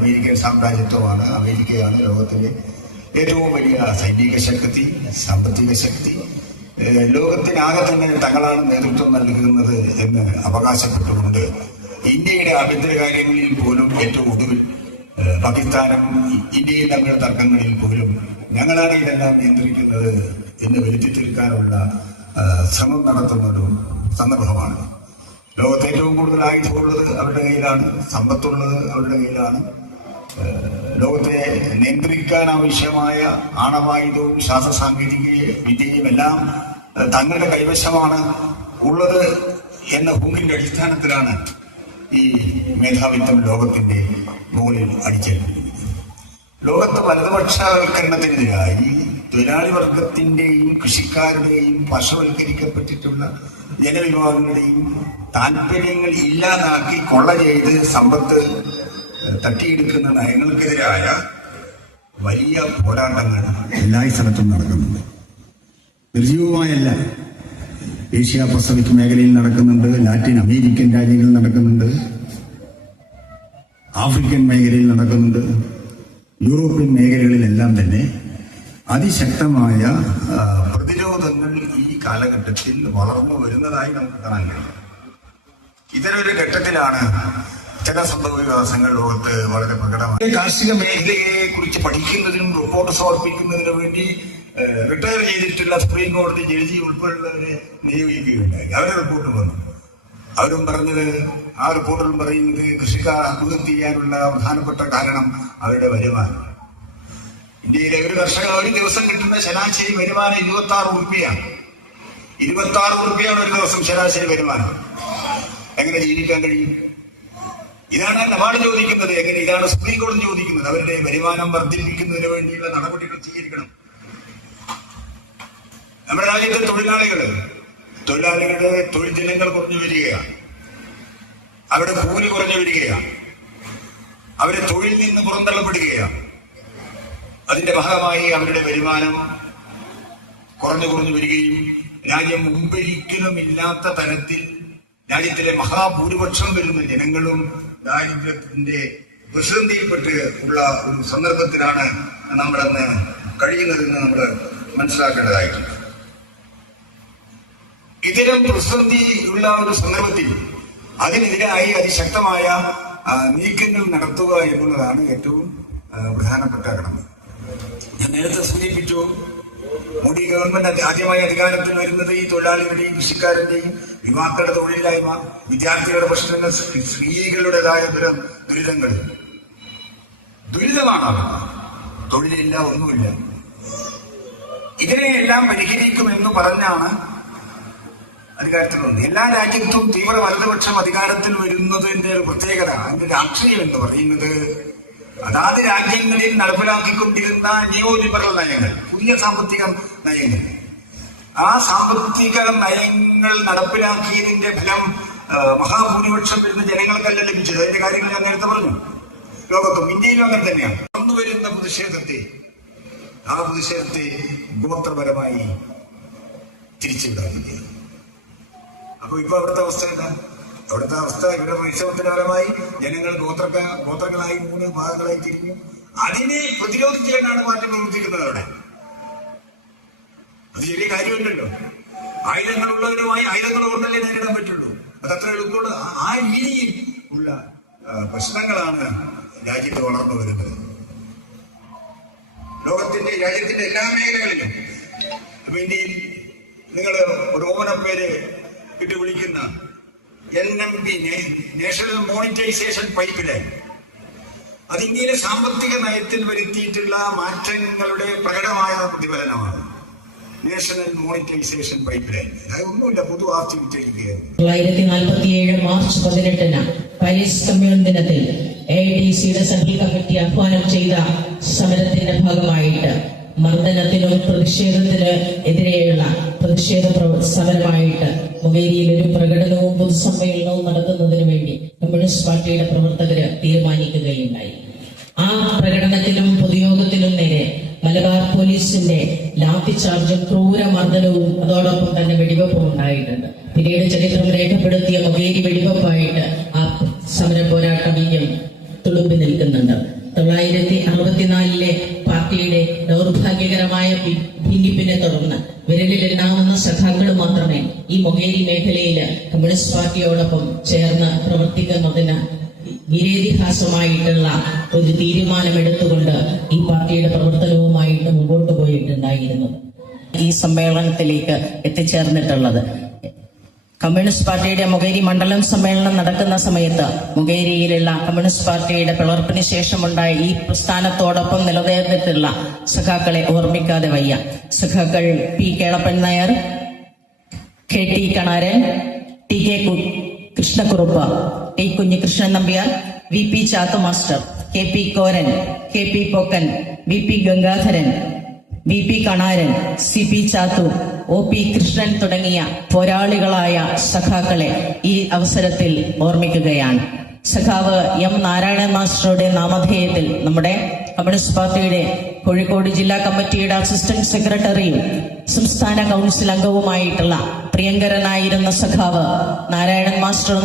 American സാമ്രാജ്യത്വമാണ്. അമേരിക്കയാണ് ലോകത്തിലെ ഏറ്റവും വലിയ സൈനിക ശക്തി, സാമ്പത്തിക ശക്തി. ലോകത്തിനാകെ തന്നെ തങ്ങളാണ് നേതൃത്വം നൽകുന്നത് എന്ന് അവകാശപ്പെട്ടുകൊണ്ട് ഇന്ത്യയുടെ ആഭ്യന്തര കാര്യങ്ങളിൽ പോലും ഏറ്റവും ഒടുവിൽ പാകിസ്ഥാനും ഇന്ത്യയും തമ്മിലുള്ള തർക്കങ്ങളിൽ പോലും ഞങ്ങളാണ് ഇതെല്ലാം നിയന്ത്രിക്കുന്നത് എന്ന് വരുത്തി തീർക്കാനുള്ള ശ്രമം നടത്തുന്ന ഒരു സന്ദർഭമാണ്. ലോകത്ത് ഏറ്റവും കൂടുതൽ ആയുധമുള്ളത് അവരുടെ കയ്യിലാണ്, സമ്പത്തുള്ളത് അവരുടെ കയ്യിലാണ്. ലോകത്തെ നിയന്ത്രിക്കാൻ ആവശ്യമായ ആണവായുധവും ശാസ്ത്ര സാങ്കേതിക വിദ്യയും എല്ലാം തങ്ങളുടെ കൈവശമാണ് ഉള്ളത് എന്ന ഹുങ്കിന്റെ അടിസ്ഥാനത്തിലാണ് ഈ മേധാവിത്വം ലോകത്തിന്റെ മുകളിൽ അടിച്ചേൽപ്പിക്കുന്നത്. ലോകത്ത് വലതുപക്ഷവൽക്കരണത്തിനെതിരായി തൊഴിലാളി വർഗത്തിന്റെയും കൃഷിക്കാരുടെയും പാർശ്വവൽക്കരിക്കപ്പെട്ടിട്ടുള്ള ജനവിഭാഗങ്ങളുടെയും താല്പര്യങ്ങൾ ഇല്ലാതാക്കി കൊള്ള ചെയ്ത് സമ്പത്ത് തട്ടിയെടുക്കുന്ന നയങ്ങൾക്കെതിരായ വലിയ പോരാട്ടങ്ങൾ എല്ലാ സ്ഥലത്തും നടക്കുന്നുണ്ട്. നിർജീവമായല്ല, ഏഷ്യ പസഫിക് മേഖലയിൽ നടക്കുന്നുണ്ട്, ലാറ്റിൻ അമേരിക്കൻ രാജ്യങ്ങളിൽ നടക്കുന്നുണ്ട്, ആഫ്രിക്കൻ മേഖലയിൽ നടക്കുന്നുണ്ട്, യൂറോപ്യൻ മേഖലകളിലെല്ലാം തന്നെ അതിശക്തമായ പ്രതിരോധങ്ങൾ ഈ കാലഘട്ടത്തിൽ വളർന്നു വരുന്നതായി നമുക്ക് കാണാൻ കഴിയും. ഇത്തരമൊരു ഘട്ടത്തിലാണ് ചില സംഭവ വികാസങ്ങൾ ലോകത്ത് വളരെ പ്രകടമാണ്. കാർഷിക മേഖലയെ കുറിച്ച് പഠിക്കുന്നതിനും റിപ്പോർട്ട് സമർപ്പിക്കുന്നതിനു വേണ്ടി റിട്ടയർ ചെയ്തിട്ടുള്ള സുപ്രീം കോടതി ജഡ്ജി ഉൾപ്പെടെയുള്ളവരെ നിയോഗിക്കുകയുണ്ടായി. അവരെ റിപ്പോർട്ട് വന്നു. അവരും പറഞ്ഞത്, ആ റിപ്പോർട്ടിൽ പറയുന്നത് കൃഷിക്കാർ ആത്മഹത്യ ചെയ്യാനുള്ള പ്രധാനപ്പെട്ട കാരണം അവരുടെ വരുമാനം. ഇന്ത്യയിലെ ഒരു കർഷകൻ ഒരു ദിവസം കിട്ടുന്ന ശരാശരി വരുമാനം 26 ഉറുപ്പിയാണ്. 26 ഉറുപ്പിയാണ് ഒരു ദിവസം ശരാശരി വരുമാനം. എങ്ങനെ ജീവിക്കാൻ കഴിയും? ഇതാണ് നബാർഡ് ചോദിക്കുന്നത്. ഇതാണ് സുപ്രീം കോടതി ചോദിക്കുന്നത്. അവരുടെ വരുമാനം വർദ്ധിപ്പിക്കുന്നതിന് വേണ്ടിയുള്ള നടപടികൾ സ്വീകരിക്കണം. നമ്മുടെ രാജ്യത്തെ തൊഴിലാളികളുടെ തൊഴിൽ ദിനങ്ങൾ കുറഞ്ഞു വരികയാണ്. അവരുടെ കൂലി കുറഞ്ഞു വരികയാണ്. അവരെ തൊഴിൽ നിന്ന് പുറന്തള്ളപ്പെടുകയാണ്. അതിന്റെ ഭാഗമായി അവരുടെ വരുമാനം കുറഞ്ഞു വരികയും രാജ്യം മുമ്പൊരിക്കലും ഇല്ലാത്ത തരത്തിൽ രാജ്യത്തിലെ മഹാഭൂരിപക്ഷം വരുന്ന ജനങ്ങളും ദാരിദ്ര്യത്തിന്റെ പ്രതിസന്ധിയിൽപ്പെട്ട് ഉള്ള ഒരു സന്ദർഭത്തിലാണ് നമ്മളന്ന് കഴിയുന്നതെന്ന് നമ്മൾ മനസ്സിലാക്കേണ്ടതായിട്ടുണ്ട്. ഇത്തരം പ്രതിസന്ധി ഉള്ള ഒരു സന്ദർഭത്തിൽ അതിനെതിരായി അതിശക്തമായ നീക്കങ്ങൾ നടത്തുക എന്നുള്ളതാണ് ഏറ്റവും പ്രധാനപ്പെട്ട കടമ. ഞാൻ നേരത്തെ സൂചിപ്പിച്ചു, മോഡി ഗവൺമെന്റ് ആദ്യമായി അധികാരത്തിൽ വരുന്നത് ഈ തൊഴിലാളികളുടെയും കൃഷിക്കാരന്റെയും യുവാക്കളുടെ തൊഴിലില്ലായ്മ, വിദ്യാർത്ഥികളുടെ പ്രശ്നങ്ങൾ, സ്ത്രീകളുടേതായ ദുരിതമാണ്. തൊഴിലില്ല, ഒന്നുമില്ല. ഇതിനെയെല്ലാം പരിഹരിക്കുമെന്ന് പറഞ്ഞാണ് അധികാരത്തിൽ വന്നത്. എല്ലാ രാജ്യത്തും തീവ്ര വലതുപക്ഷം അധികാരത്തിൽ വരുന്നതിന്റെ ഒരു പ്രത്യേകത, അതിന്റെ രാഷ്ട്രീയം എന്ന് പറയുന്നത് അതാത് രാജ്യങ്ങളിൽ നടപ്പിലാക്കിക്കൊണ്ടിരുന്ന നിയോ ലിബറൽ നയങ്ങൾ, പുതിയ സാമ്പത്തിക നയങ്ങൾ, ആ സാമ്പത്തിക നയങ്ങൾ നടപ്പിലാക്കിയതിന്റെ ഫലം മഹാഭൂരിപക്ഷം വരുന്ന ജനങ്ങൾക്കല്ല ലഭിച്ചത്. അതിന്റെ കാര്യങ്ങൾ ഞാൻ നേരത്തെ പറഞ്ഞു. ലോകത്തും ഇന്ത്യയിലും അങ്ങനെ തന്നെയാണ്. വന്നുവരുന്ന ആ പ്രതിഷേധത്തെ ഗോത്രപരമായി തിരിച്ചുവിടാതിരിക്കുക. അപ്പൊ ഇപ്പൊ അവിടുത്തെ അവസ്ഥ എന്താ? അവിടുത്തെ അവസ്ഥ ഇവിടെ പരിശ്രമത്തിന്റെ ഫലമായി ജനങ്ങൾ ഗോത്രങ്ങളായി 3 ഭാഗങ്ങളായി തിരിഞ്ഞു. അതിനെ പ്രതിരോധിച്ചുകൊണ്ടാണ് പാർട്ടി പ്രവർത്തിക്കുന്നത്. അവിടെ അത് ചെറിയ കാര്യമല്ലല്ലോ. ആയുധങ്ങളുള്ളവരുമായി ആയുധങ്ങൾ കൊണ്ടല്ലേ നേരിടാൻ പറ്റുള്ളൂ. അതത്ര എളുപ്പമുള്ള ആ രീതിയിൽ ഉള്ള പ്രശ്നങ്ങളാണ് രാജ്യത്ത് വളർന്നു വരുന്നത്. രാജ്യത്തിന്റെ എല്ലാ മേഖലകളിലും. അപ്പൊ ഇന്ത്യയിൽ നിങ്ങൾ റോമന പേര് ഇട്ട് വിളിക്കുന്ന NMP, national monetisation pipeline, അത് ഇന്ത്യയിലെ സാമ്പത്തിക നയത്തിൽ വരുത്തിയിട്ടുള്ള മാറ്റങ്ങളുടെ പ്രകടമായ പ്രതിഫലനമാണ്. നാഷണൽ മോണിറ്റൈസേഷൻ പൈപ്പ് ലൈൻ ഒന്നുമില്ല, പൊതു ആർത്തി വിറ്റഴിക്കുകയാണ്. 1947 മാർച്ച് 18 പാരീസ് കമ്മ്യൂൺ ദിനത്തിൽ AITC-യുടെ സെൻട്രൽ കമ്മിറ്റി ആഹ്വാനം ചെയ്ത സമരത്തിന്റെ ഭാഗമായിട്ട് മർദ്ദനത്തിനും പ്രതിഷേധത്തിന് എതിരെയുള്ള പ്രതിഷേധ സമരമായിട്ട് മൊകേരിയിൽ ഒരു പ്രകടനവും പൊതുസമ്മേളനവും നടത്തുന്നതിന് വേണ്ടി കമ്മ്യൂണിസ്റ്റ് പാർട്ടിയുടെ പ്രവർത്തകര് തീരുമാനിക്കുകയുണ്ടായി. ആ പ്രകടനത്തിനും പൊതുയോഗത്തിനും നേരെ മലബാർ പോലീസിന്റെ ലാത്തി ചാർജും ക്രൂരമർദ്ദനവും അതോടൊപ്പം തന്നെ വെടിവെപ്പും ഉണ്ടായിട്ടുണ്ട്. പിന്നീട് ചരിത്രം രേഖപ്പെടുത്തിയ മൊകേരി വെടിവെപ്പായിട്ട് ആ സമര പോരാട്ട വീര്യം തുളുമ്പി നിൽക്കുന്നുണ്ട്. നിർഭാഗ്യകരമായ ഭിന്നിപ്പിനെ തുടർന്ന് വിരലിലെണ്ണാവുന്ന സഖാക്കൾ മാത്രമേ ഈ മൊകേരി മേഖലയിൽ കമ്മ്യൂണിസ്റ്റ് പാർട്ടിയോടൊപ്പം ചേർന്ന് പ്രവർത്തിക്കുന്നതിന് വീരേതിഹാസമായിട്ടുള്ള ഒരു തീരുമാനമെടുത്തുകൊണ്ട് ഈ പാർട്ടിയുടെ പ്രവർത്തനവുമായിട്ട് മുമ്പോട്ട് പോയിട്ടുണ്ടായിരുന്നത്. ഈ സമ്മേളനത്തിലേക്ക് എത്തിച്ചേർന്നിട്ടുള്ളത് കമ്മ്യൂണിസ്റ്റ് പാർട്ടിയുടെ മൊകേരി മണ്ഡലം സമ്മേളനം നടക്കുന്ന സമയത്ത് മൊകേരിയിലുള്ള കമ്മ്യൂണിസ്റ്റ് പാർട്ടിയുടെ പിളർപ്പിന് ശേഷമുണ്ടായ ഈ പ്രസ്ഥാനത്തോടൊപ്പം നിലനിർത്തിയിട്ടുള്ള സഖാക്കളെ ഓർമ്മിക്കാതെ വയ്യ. സഖാക്കൾ P Kelappan Nair, K T Kanaran, T K Krishnakurup, T Kunhikrishnan Nambiar, V P Chathu master, K P Koran, K P Pokkan, V P Gangadharan, V P Kanaran, C P Chathu, O P Krishnan തുടങ്ങിയ പോരാളികളായ സഖാക്കളെ ഈ അവസരത്തിൽ ഓർമ്മിക്കുകയാണ്. സഖാവ് എം നാരായണൻ മാസ്റ്ററുടെ നാമധേയത്തിൽ നമ്മുടെ കമ്മ്യൂണിസ്റ്റ് പാർട്ടിയുടെ കോഴിക്കോട് ജില്ലാ കമ്മിറ്റിയുടെ അസിസ്റ്റന്റ് സെക്രട്ടറിയും സംസ്ഥാന കൗൺസിൽ അംഗവുമായിട്ടുള്ള പ്രിയങ്കരനായിരുന്ന സഖാവ് നാരായണൻ മാസ്റ്റർ